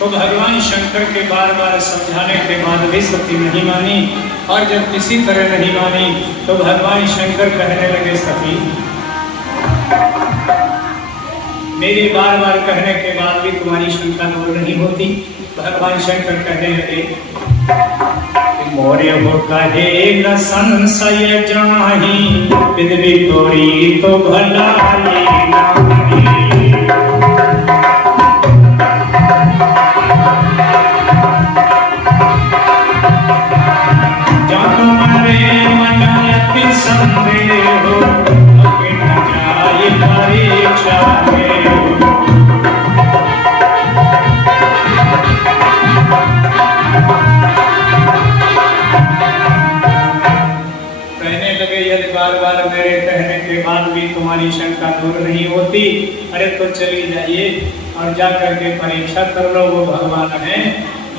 तो भगवान शंकर के बार बार समझाने के बाद भी सती नहीं मानी, और जब किसी तरह नहीं मानी तो भगवान शंकर कहने लगे, सती मेरे बार बार कहने के बाद भी तुम्हारी शंका दूर नहीं होती। भगवान शंकर कहने लगे, मोरे हो कहे न संशय जाही, विधि तोरी तो भलाई नाही। जानो मरे मन अति संदेह हो, अगे न जाए परीक्षा में हो। कहने लगे, यदि बार बार मेरे कहने के बाद भी तुम्हारी शंका दूर नहीं होती, अरे तो चली जाइए और जा करके परीक्षा कर लो वो भगवान है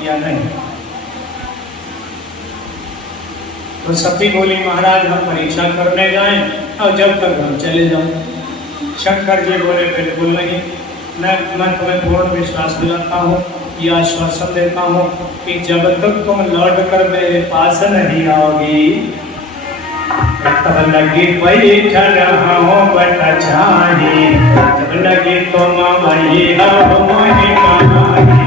या नहीं। तो सती बोली, महाराज हम परीक्षा करने जाएं और जब तक हम चले जाऊं। शंकर जी बोले, बिल्कुल नहीं, मैं तुम्हें पूर्ण विश्वास दिलाता हूँ, यह आश्वासन देता हूँ कि जब तक तुम लौट कर मेरे पास नहीं आओगी तब लगी परीक्षा रहा बता जाए, जब लगी तुम वही हो मोहि कहानी।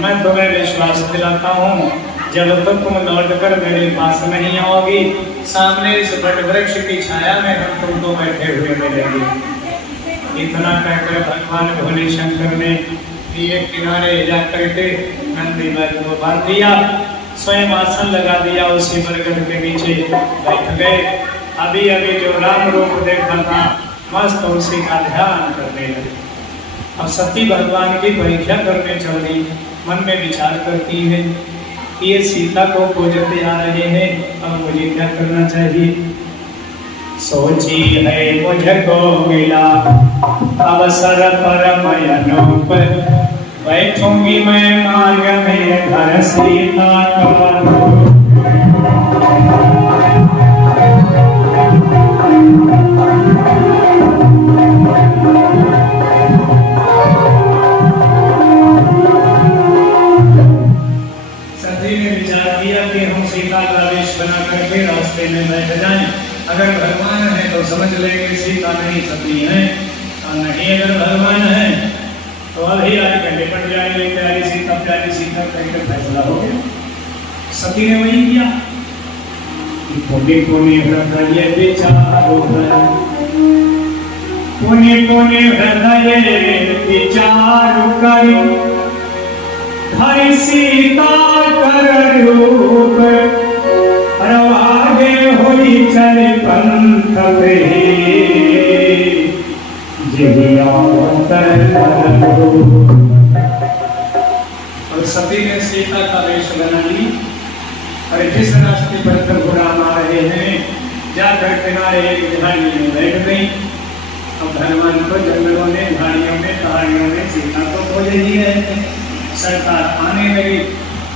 मैं तुम्हें विश्वास दिलाता हूँ, जब तक तुम लौट कर मेरे पास नहीं आओगी, सामने इस वट वृक्ष की छाया में हम तुमको बैठे हुए मिलेंगे। इतना कहकर भगवान भोले शंकर ने एक किनारे जाकर के नंदी बैल को बांध दिया, स्वयं आसन लगा दिया, उसी बरगद के नीचे बैठ गए। अभी अभी जो राम रूप देखा था मस्त उसी का ध्यान करने लगे। अब सती भगवान की परीक्षा करने चल रही, मन में विचार करती है कि ये सीता को खोजते आ रहे हैं, अब मुझे क्या करना चाहिए। सोची है मुझको मिला अवसर परम अनूप, बैठूंगी मैं मार्ग में घर सीता का। रास्ते में बैठ जाएं, अगर भगवान है तो समझ लेंगे सीता नहीं सती है, और नहीं अगर भगवान है तो अभी आज घंटे पड़ जाएंगे, प्यारी सीता कहकर फैसला हो गया। सती ने वही किया, पुण्य पुण्य हृदय विचारो, पुण्य पुण्य हृदय विचार करी, हरि सीता कर रूप, रवागे हुई चल पंथ पे, और सती ने सीता का वेश बना ली। और जिस रास्ते पर घुराम आ रहे हैं जाकर किनारे एक झाड़ी में बैठ गई। अब भगवान को जंगलों में, झाड़ियों में, पहाड़ियों में सीता को खोज ही रहे थे। सरकार आने लगी।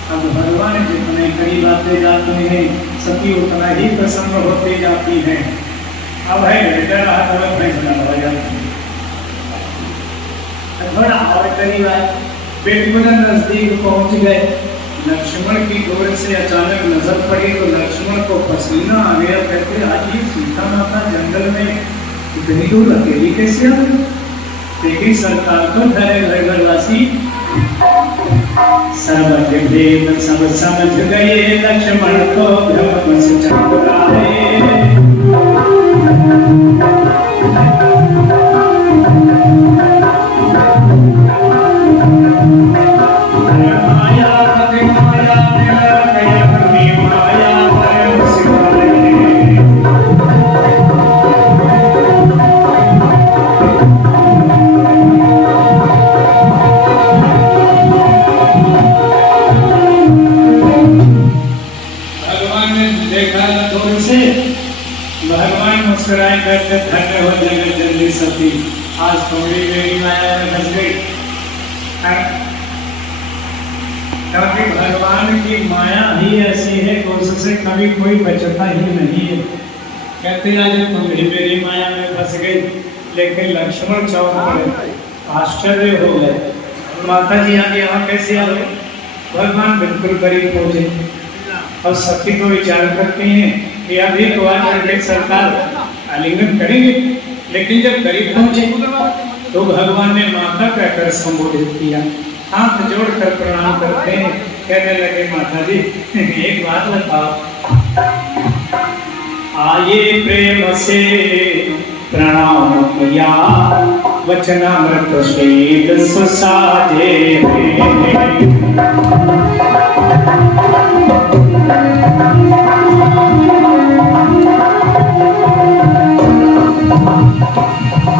अब भगवान जितने करीब आते जाते हैं सती उतना ही प्रसन्न होते जाती हैं। अब है बेटा हाथ में फैसला हो जाता है, थोड़ा और करीब आए, बेटुका नजदीक पहुंच गए। लक्ष्मण की गोद से अचानक नजर पड़ी तो लक्ष्मण को पसीना आ गया। कहते आज ये सीता माता जंगल में इतनी दूर अकेली कैसे आ गई। देखी सरकार तो डरे नगरवासी सर्वज्ञ भेद सब समझ गए, लक्ष्मण को भ्रम से चमकाए। धन्य हो जगत जननी सती, आज तुम्हारी मेरी माया में फंस गई। क्योंकि भगवान की माया ही ऐसी है कि उससे कभी कोई बचता ही नहीं है। कहते आज तुम भी मेरी माया में फंस गई, लेकिन लक्ष्मण चौंक पड़े, आश्चर्य हो गए। माता जी आगे यहाँ कैसे आ गए? भगवान बिल्कुल करीब पहुंचे और सती को विचार करते हैं कि अभी तो आज सरकार आलिंगन करेंगे, लेकिन जब करीब पहुंचे तो भगवान ने माता कहकर संबोधित किया, हाथ जोड़कर प्रणाम करते हैं। कहने लगे माता जी एक बात बताओ, आये प्रेम से प्रणाम किया, वचनामृत शील सुसाजे।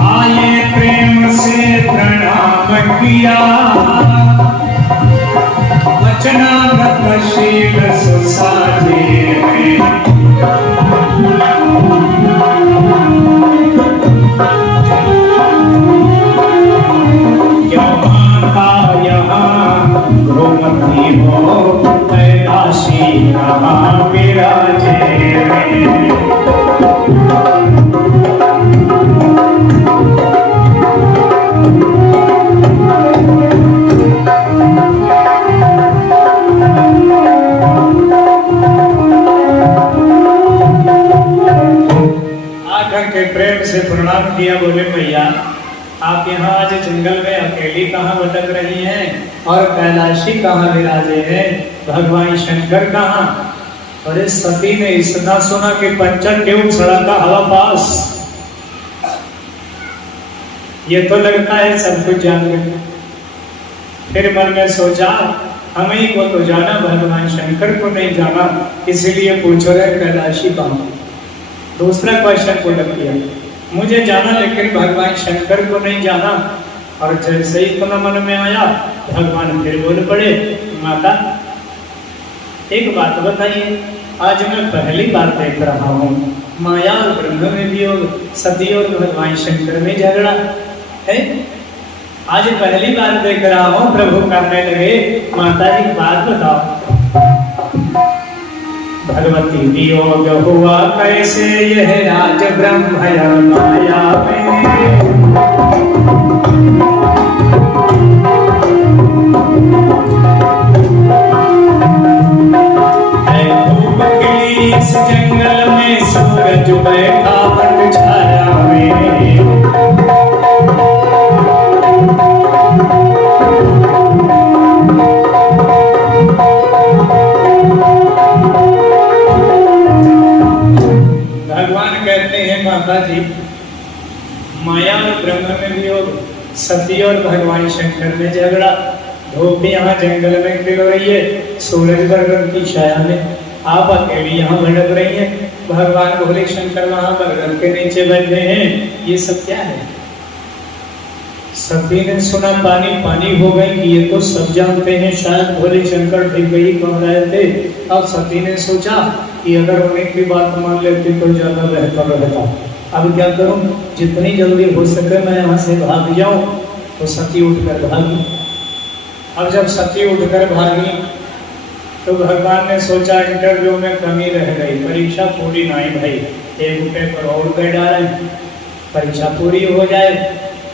आये प्रेम से प्रणाम किया, वचनामृत शील सुसाजे। घूमती हो कैलाशी कहाँ विराजे। आकर के प्रेम से प्रणाम किया, बोले भैया आप यहाँ आज जंगल में अकेली कहाँ भटक रही हैं और कैलाशी कहाँ विराजे हैं, भगवान शंकर कहाँ? अरे सती ने इतना सुना कि पंचन क्यों सड़का हवा पास। ये तो लगता है सब कुछ जान गए। फिर मन में सोचा हम ही को तो जाना, भगवान शंकर को नहीं जाना, इसीलिए पूछ रहे कैलाशी कहाँ। दूसरा क्वेश्चन को लग गया, मुझे जाना लेकिन भगवान शंकर को नहीं जाना। और जैसे ही पुनः मन में आया भगवान फिर बोल पड़े, माता एक बात बताइए, आज मैं पहली बार देख रहा हूँ माया और ब्रह्म में वियोग, सती और भगवान शंकर में झगड़ा है। आज पहली बार देख रहा हूँ। प्रभु कहने लगे माता जी बात बताओ, भगवती वियोग हुआ कैसे यह राज ब्रह्म माया में। धूप खिली इस जंगल में, सूरज बैठा बट छाया में। माता जी माया और ब्रह्म में वियोग, सती और भगवान शंकर में झगड़ा, धूप यहाँ जंगल में खिल रही है, सूरज बरगद की छाया में, आप अकेली यहाँ भटक रही हैं, भगवान भोले शंकर वहां बरगद के नीचे बैठे हैं, ये सब क्या है? सती ने सुना पानी पानी हो गई कि ये तो सब जानते हैं, शायद भोले शंकर ठीक ही कह रहे थे। अब सती ने सोचा कि अगर उन्हीं की बात मान लेती तो ज्यादा बेहतर रहता। अब क्या करूं, जितनी जल्दी हो सके मैं यहाँ से भाग जाऊं। तो सती उठकर भागी। अब जब सती उठकर भागी तो भगवान ने सोचा इंटरव्यू में कमी रह गई, परीक्षा पूरी नहीं भाई, एक पेपर और दे डालें, परीक्षा पूरी हो जाए।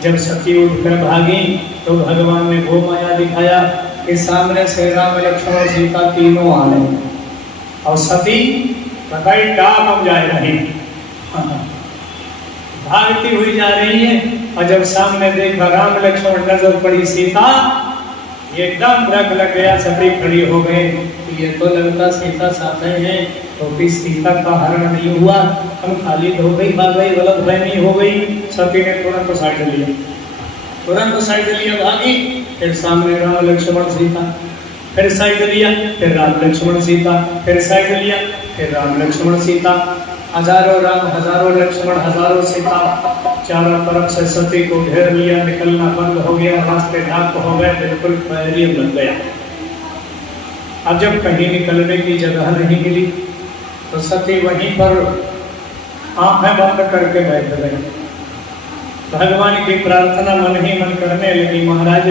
जब सती उठकर भागी तो भगवान ने वो माया दिखाया कि सामने से राम लक्ष्मण और सीता तीनों आने, और सती कतई डाक जा रही, भागती हुई जा रही है। और जब सामने देखा राम लक्ष्मण, नजर पड़ी सीता, एकदम रग लग गया, सती खड़ी हो गई। ये तो लगता सीता साथ हैं, तो भी सीता का हरण नहीं हुआ, हम खाली धो गई, भाग गई, गलत फहमी हो गई। सती ने तुरंत साइड लिया, तुरंत साइड लिया, भागी। फिर सामने राम लक्ष्मण सीता, फिर साइड लिया, फिर राम लक्ष्मण सीता, फिर साइड लिया, फिर राम लक्ष्मण सीता। हजारों राम, हजारों लक्ष्मण, हजारों सीता, चारों तरफ से सती को घेर लिया, निकलना बंद हो गया, रास्ते ढाक हो गए, बिल्कुल बैरियर लग गया। अब जब कहीं निकलने की जगह नहीं मिली तो सती वहीं पर आंखें बंद करके बैठ गई। भगवान की प्रार्थना मन ही मन करने लगी, महाराज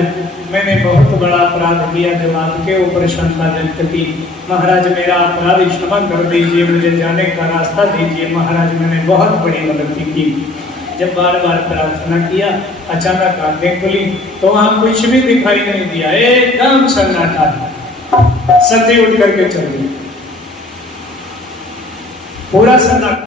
मैंने बहुत बड़ा अपराध किया, जब आपके ऊपर शंका व्यक्त की। महाराज मेरा अपराध क्षमा कर दीजिए, मुझे जाने का रास्ता दीजिए। महाराज मैंने बहुत बड़ी गलती की। जब बार बार प्रार्थना किया, अचानक आंखें खुली तो वहां कुछ भी दिखाई नहीं दिया, एकदम सन्नाटा। सती उठ करके चल गई, पूरा सन्नाटा।